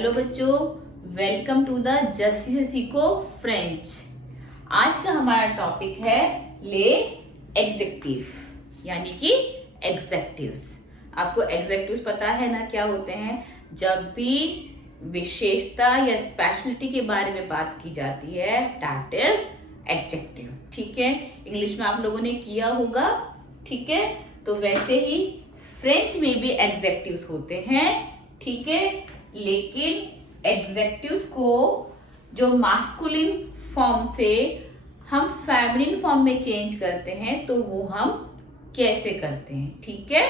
Hello बच्चों, welcome to the Jassi से सीखो फ्रेंच। आज का हमारा टॉपिक है ले एग्जेक्टिव यानी कि एग्जेक्टिव्स। आपको एग्जेक्टिव्स पता है ना क्या होते हैं? जब भी विशेषता या स्पेशलिटी के बारे में बात की जाती है दैट इज एग्जेक्टिव। ठीक है, इंग्लिश में आप लोगों ने किया होगा। ठीक है, तो वैसे ही फ्रेंच में भी एग्जेक्टिव्स होते हैं। ठीक है, लेकिन एग्जेक्टिव्स को जो मास्कुलिन फॉर्म से हम फेमिनिन फॉर्म में चेंज करते हैं तो वो हम कैसे करते हैं, ठीक है,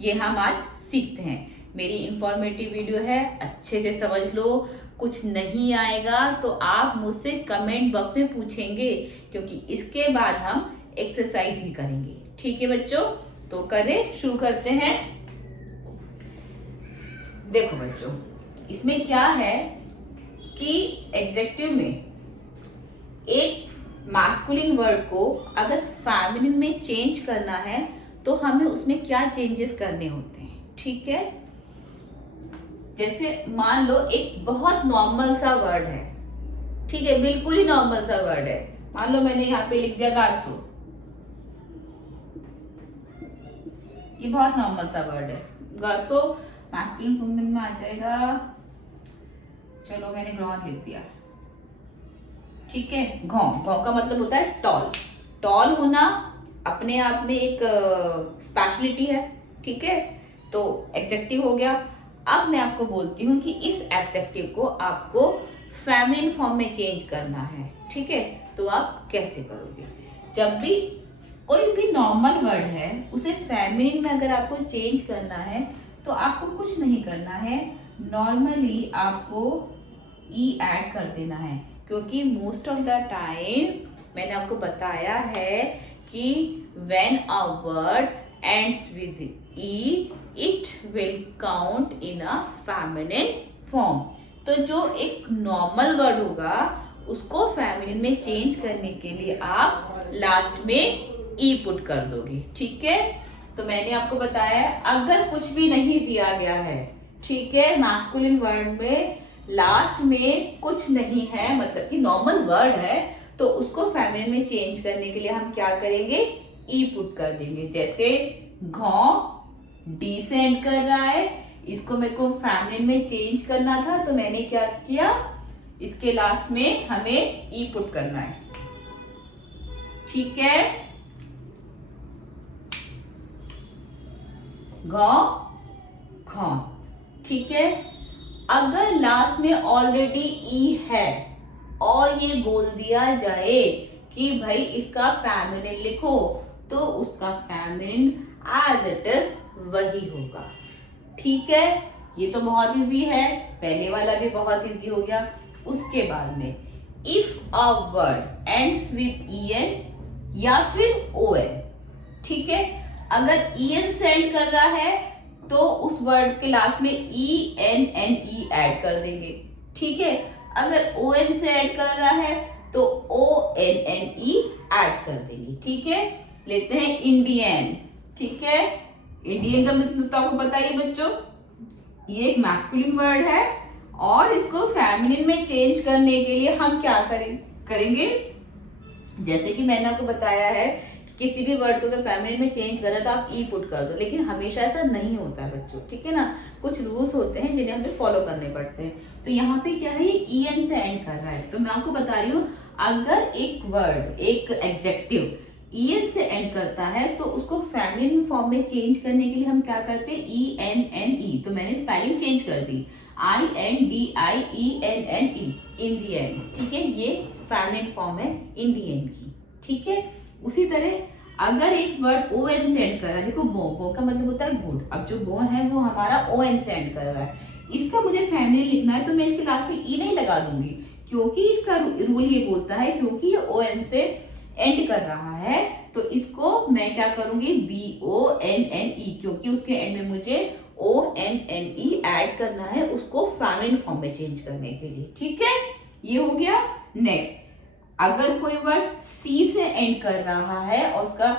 ये हम आज सीखते हैं। मेरी इंफॉर्मेटिव वीडियो है, अच्छे से समझ लो। कुछ नहीं आएगा तो आप मुझसे कमेंट बॉक्स में पूछेंगे, क्योंकि इसके बाद हम एक्सरसाइज ही करेंगे। ठीक है बच्चों, तो करें, शुरू करते हैं। देखो बच्चों, इसमें क्या है कि एग्जेक्टिव में एक मास्कुलिन वर्ड को अगर फेमिनिन में चेंज करना है तो हमें उसमें क्या चेंजेस करने होते हैं। ठीक है, जैसे मान लो एक बहुत नॉर्मल सा वर्ड है। ठीक है, बिल्कुल ही नॉर्मल सा वर्ड है। मान लो मैंने यहाँ पे लिख दिया गार्सो। ये बहुत नॉर्मल सा वर्ड है। गार्सो मास्कुलिन फॉर्म में आ जाएगा। चलो मैंने ग्रॉन लिख दिया। ठीक है, घौ घौ का मतलब होता है टॉल। टॉल होना अपने आप में एक स्पेशलिटी है। ठीक है, तो एग्जेक्टिव हो गया। अब मैं आपको बोलती हूँ कि इस एग्जेक्टिव को आपको फेमिनिन फॉर्म में चेंज करना है। ठीक है, तो आप कैसे करोगे? जब भी कोई भी नॉर्मल वर्ड है उसे फेमिनिन में अगर आपको चेंज करना है तो आपको कुछ नहीं करना है, नॉर्मली आपको ई ऐड कर देना है। क्योंकि मोस्ट ऑफ द टाइम मैंने आपको बताया है कि when a word ends with E it will count in a feminine form. तो जो एक नॉर्मल वर्ड होगा उसको फेमिनिन में चेंज करने के लिए आप लास्ट में ई पुट कर दोगे। ठीक है, तो मैंने आपको बताया अगर कुछ भी नहीं दिया गया है, ठीक है, मास्कुलिन वर्ड में लास्ट में कुछ नहीं है, मतलब कि नॉर्मल वर्ड है, तो उसको फेमिनिन में चेंज करने के लिए हम क्या करेंगे? ई पुट कर देंगे। जैसे घौ डी से एंड कर रहा है, इसको मेरे को फेमिनिन में चेंज करना था तो मैंने क्या किया, इसके लास्ट में हमें ई पुट करना है। ठीक है, घौ घौ। ठीक है, अगर लास्ट में ऑलरेडी ई है और ये बोल दिया जाए कि भाई इसका फेमिनिन लिखो, तो उसका फेमिनिन एज इट इज वही होगा। ठीक है, ये तो बहुत इजी है, पहले वाला भी बहुत इजी हो गया। उसके बाद में if a word ends with E N या फिर ओ एन, ठीक है, अगर ई एन से एंड कर रहा है तो उस वर्ड के लास्ट में E N N E add कर देंगे। ठीक है, अगर ओ एन से ऐड कर रहा है तो O N N E add कर देंगे। ठीक है, लेते हैं इंडियन। ठीक है, इंडियन का मतलब तो आपको बताइए बच्चों, ये एक मैस्कुलिन वर्ड है और इसको फेमिनिन में चेंज करने के लिए हम क्या करेंगे? जैसे कि मैंने आपको बताया है, किसी भी वर्ड को अगर फेमिनिन में चेंज करना है तो आप ई पुट कर दो, लेकिन हमेशा ऐसा नहीं होता है बच्चों। ठीक है ना, कुछ रूल्स होते हैं जिन्हें हमें फॉलो करने पड़ते हैं। तो यहाँ पे क्या है, ये ई एन से एंड कर रहा है, तो मैं आपको बता रही हूँ अगर एक वर्ड, एक एडजेक्टिव ई एन से एंड करता है तो उसको फेमिनिन फॉर्म में चेंज करने के लिए हम क्या करते हैं? E N N E. तो मैंने स्पेलिंग चेंज कर दी, I N D I E N N E, Indian. ठीक है, ये फेमिनिन फॉर्म है इंडियन की। ठीक है, उसी तरह अगर एक वर्ड ओ एन से एंड कर रहा है, देखो बो का मतलब होता है गुड। अब जो बो है वो हमारा ओ एन से एंड कर रहा है, इसका मुझे फेमिनिन लिखना है तो मैं इसके लास्ट में ई नहीं लगा दूंगी, क्योंकि इसका रूल ये बोलता है क्योंकि ये ओ एन से एंड कर रहा है तो इसको मैं क्या करूंगी? B O N N E, क्योंकि उसके एंड में मुझे O N N E add करना है उसको फेमिनिन फॉर्म में चेंज करने के लिए। ठीक है, ये हो गया। नेक्स्ट, अगर कोई वर्ड सी से एंड कर रहा है और उसका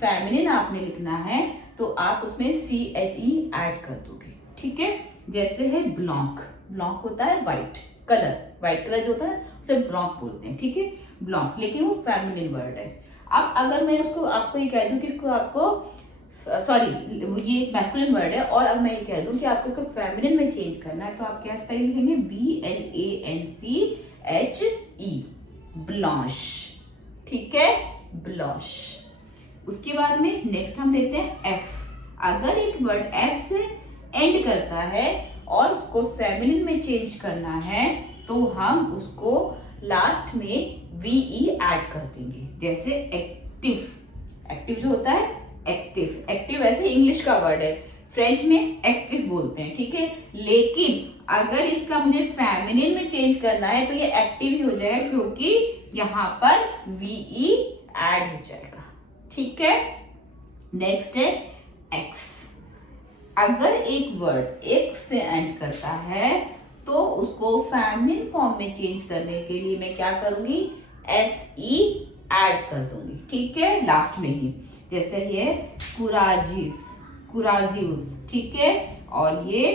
फेमिनिन आपने लिखना है तो आप उसमें सी एच ई ऐड कर दोगे। ठीक है, जैसे है ब्लॉक। ब्लॉक होता है व्हाइट कलर, व्हाइट कलर जो होता है उसे ब्लॉक बोलते हैं, ठीक है, ब्लॉक, लेकिन वो फेमिनिन वर्ड है। अब अगर मैं उसको आपको ये कह दूं कि इसको आपको सॉरी ये एक मैस्कुलिन वर्ड है, और अब मैं ये कह दूं कि आपको इसको फेमिनिन में चेंज करना है, तो आप क्या स्पेलिंग लिखेंगे, BLANCHE, ब्लॉश, ठीक है, ब्लॉश। उसके बाद में नेक्स्ट हम लेते हैं F। अगर एक वर्ड F से एंड करता है और उसको फेमिनिन में चेंज करना है तो हम उसको लास्ट में VE ऐड कर देंगे, जैसे एक्टिव, एक्टिव जो होता है एक्टिव, एक्टिव वैसे इंग्लिश का वर्ड है, फ्रेंच में एक्टिव बोलते हैं, ठीक है, लेकिन अगर इसका मुझे फेमिनिन में चेंज करना है तो ये एक्टिव ही हो जाएगा, क्योंकि यहाँ पर VE ऐड हो जाएगा, ठीक है। नेक्स्ट है एक्स। अगर एक वर्ड एक्स से एंड करता है तो उसको फेमिनिन फॉर्म में चेंज करने के लिए मैं क्या करूंगी, SE ऐड कर दूंगी, ठीक है, लास्ट में ही, जैसे ये कुराजिस, कुराजियस, ठीक है, और ये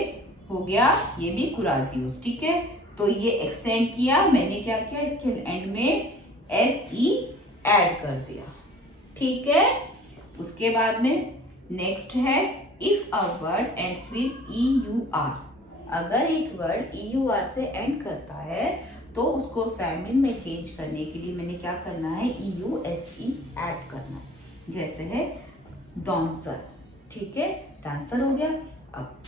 हो गया ये भी कुराजियस, ठीक है। तो ये एक्सटेंड किया मैंने, क्या किया, इसके एंड में SE ऐड कर दिया, ठीक है। उसके बाद में नेक्स्ट है if a word ends with EUR। अगर एक वर्ड EUR से एंड करता है तो उसको फेमिनिन में चेंज करने के लिए मैंने क्या करना है, EUSE ऐड करना है, जैसे है डांसर, ठीक है, डांसर हो गया। अब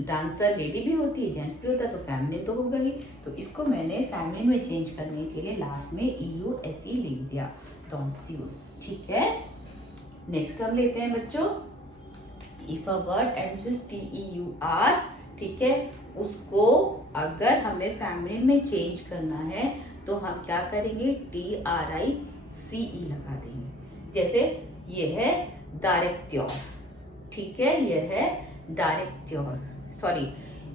डांसर लेडी भी होती है, जेंट्स भी होता है, तो फेमिनिन तो होगा ही, तो इसको मैंने फेमिनिन में चेंज करने के लिए लास्ट में EUSE लिख दिया, डांसियस, ठीक है। नेक्स्ट अब लेते हैं बच्चों, if a word ends with TEUR, ठीक है, उसको अगर हमें फेमिनिन में चेंज करना है तो हम क्या करेंगे, TRICE लगा देंगे, जैसे ये है डायरेक्ट्योर, ठीक है, ये है डायरेक्ट्योर, सॉरी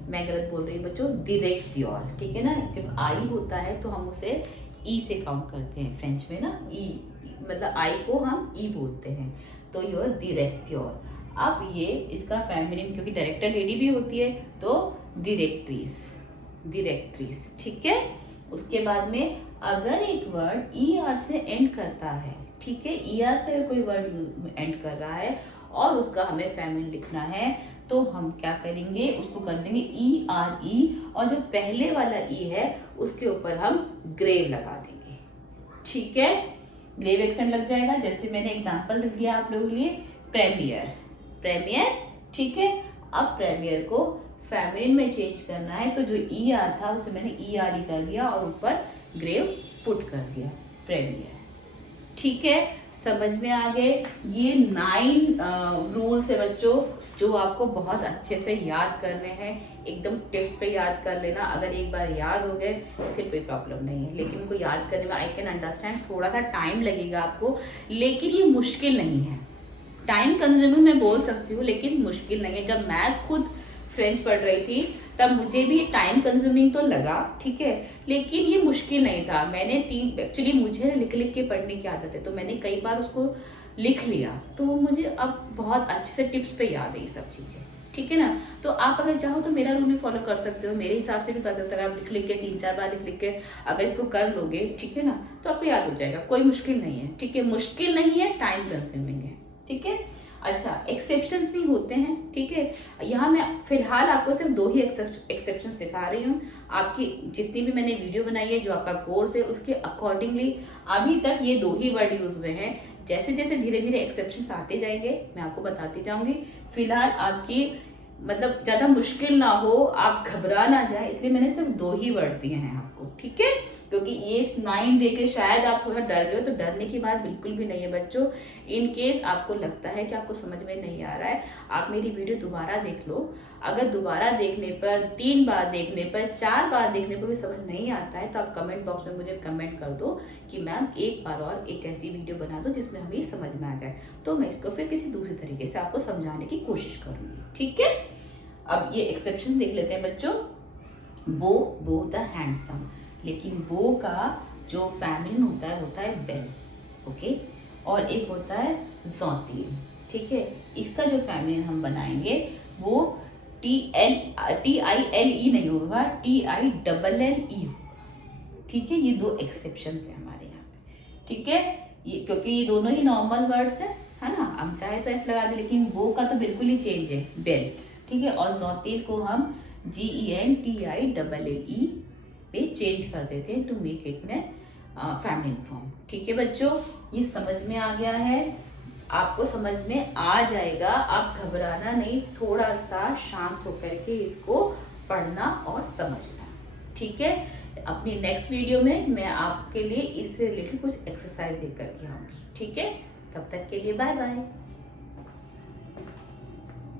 मैं गलत बोल रही हूँ बच्चों, डायरेक्ट्योर, ठीक है ना, जब आई होता है तो हम उसे ई से काउंट करते हैं, फ्रेंच में ना ई, मतलब आई को हम ई बोलते हैं, तो ये डायरेक्ट्योर। अब ये इसका फेमिनिन, क्योंकि डायरेक्टर लेडी भी होती है, तो डायरेक्ट्रिस, डायरेक्ट्रिस, ठीक है। उसके बाद में अगर एक वर्ड ER से एंड करता है, ठीक है, ER से कोई वर्ड एंड कर रहा है और उसका हमें फेमिनिन लिखना है, तो हम क्या करेंगे, उसको कर देंगे ERE, और जो पहले वाला E है उसके ऊपर हम ग्रेव लगा देंगे, ठीक है, ग्रेव एक्सेंट लग जाएगा। जैसे मैंने एग्जांपल लिख दिया आप लोगों के लिए, प्रेमियर, प्रेमियर, ठीक है। अब प्रेमियर को फेमिनिन में चेंज करना है तो जो ER था उसे मैंने ERE कर दिया और ऊपर ग्रेव पुट कर दिया, प्रेमियर, ठीक है, समझ में आ गए। ये 9 रूल्स है बच्चों जो आपको बहुत अच्छे से याद करने हैं, एकदम टिप पे याद कर लेना, अगर एक बार याद हो गए फिर कोई प्रॉब्लम नहीं है, लेकिन इनको याद करने में आई कैन अंडरस्टैंड थोड़ा सा टाइम लगेगा आपको, लेकिन ये मुश्किल नहीं है, टाइम कंज्यूमिंग मैं बोल सकती हूँ लेकिन मुश्किल नहीं है। जब मैं खुद फ्रेंच पढ़ रही थी तब मुझे भी टाइम कंज्यूमिंग तो लगा, ठीक है, लेकिन ये मुश्किल नहीं था। मैंने एक्चुअली मुझे लिख लिख के पढ़ने की आदत है, तो मैंने कई बार उसको लिख लिया, तो वो मुझे अब बहुत अच्छे से टिप्स पे याद है ये सब चीज़ें, ठीक है ना। तो आप अगर चाहो तो मेरा रूल भी फॉलो कर सकते हो, मेरे हिसाब से भी कर सकते हो, अगर आप लिख लिख के 3-4 बार लिख लिख के अगर इसको कर लोगे, ठीक है ना, तो आपको याद हो जाएगा, कोई मुश्किल नहीं है, ठीक है, मुश्किल नहीं है, टाइम कंज्यूमिंग है, ठीक है। अच्छा, एक्सेप्शंस भी होते हैं, ठीक है, यहाँ मैं फिलहाल आपको सिर्फ 2 ही एक्सेप्शन सिखा रही हूँ। आपकी जितनी भी मैंने वीडियो बनाई है, जो आपका कोर्स है, उसके अकॉर्डिंगली अभी तक ये 2 ही वर्ड यूज हुए हैं। जैसे जैसे धीरे धीरे एक्सेप्शंस आते जाएंगे मैं आपको बताती जाऊंगी। फिलहाल आपकी मतलब ज्यादा मुश्किल ना हो, आप घबरा ना जाए, इसलिए मैंने सिर्फ 2 ही वर्ड दिए हैं आपको, ठीक है, क्योंकि ये 9 देके शायद आप थोड़ा डर गए हो, तो डरने की बात बिल्कुल भी नहीं है बच्चों। इन केस आपको लगता है कि आपको समझ में नहीं आ रहा है, आप मेरी वीडियो दोबारा देख लो। अगर दोबारा देखने पर, 3 बार देखने पर, 4 बार देखने पर भी समझ नहीं आता है तो आप कमेंट बॉक्स में मुझे कमेंट कर दो कि मैम एक बार और एक ऐसी वीडियो बना दो जिसमें हमें समझ में आ जाए, तो मैं इसको फिर किसी दूसरे तरीके से आपको समझाने की कोशिश करूंगी, ठीक है। अब ये एक्सेप्शन देख लेते हैं बच्चों। बो होता है हैंडसम, लेकिन बो का जो फेमिनिन होता है बेल, ओके, और एक होता है जॉन्टीन, ठीक है। इसका जो फेमिनिन हम बनाएंगे वो TILE नहीं होगा, TILLE होगा। ठीक है, ये दो एक्सेप्शन है हमारे यहाँ पे। ठीक है, ये क्योंकि ये दोनों ही नॉर्मल वर्ड्स है ना, हम चाहे तो ऐसे लगा दे, लेकिन वो का तो बिल्कुल ही चेंज है, बेल। ठीक है, और जौतील को हम GENTILLE पे चेंज कर देते हैं टू मेक इट ने फेमिनिन फॉर्म। ठीक है बच्चों, ये समझ में आ गया है, आपको समझ में आ जाएगा, आप घबराना नहीं, थोड़ा सा शांत होकर के इसको पढ़ना और समझना। ठीक है, अपनी नेक्स्ट वीडियो में मैं आपके लिए इससे रिलेटेड कुछ एक्सरसाइज लेकर के आऊंगी। ठीक है, तब तक के लिए बाय बाय।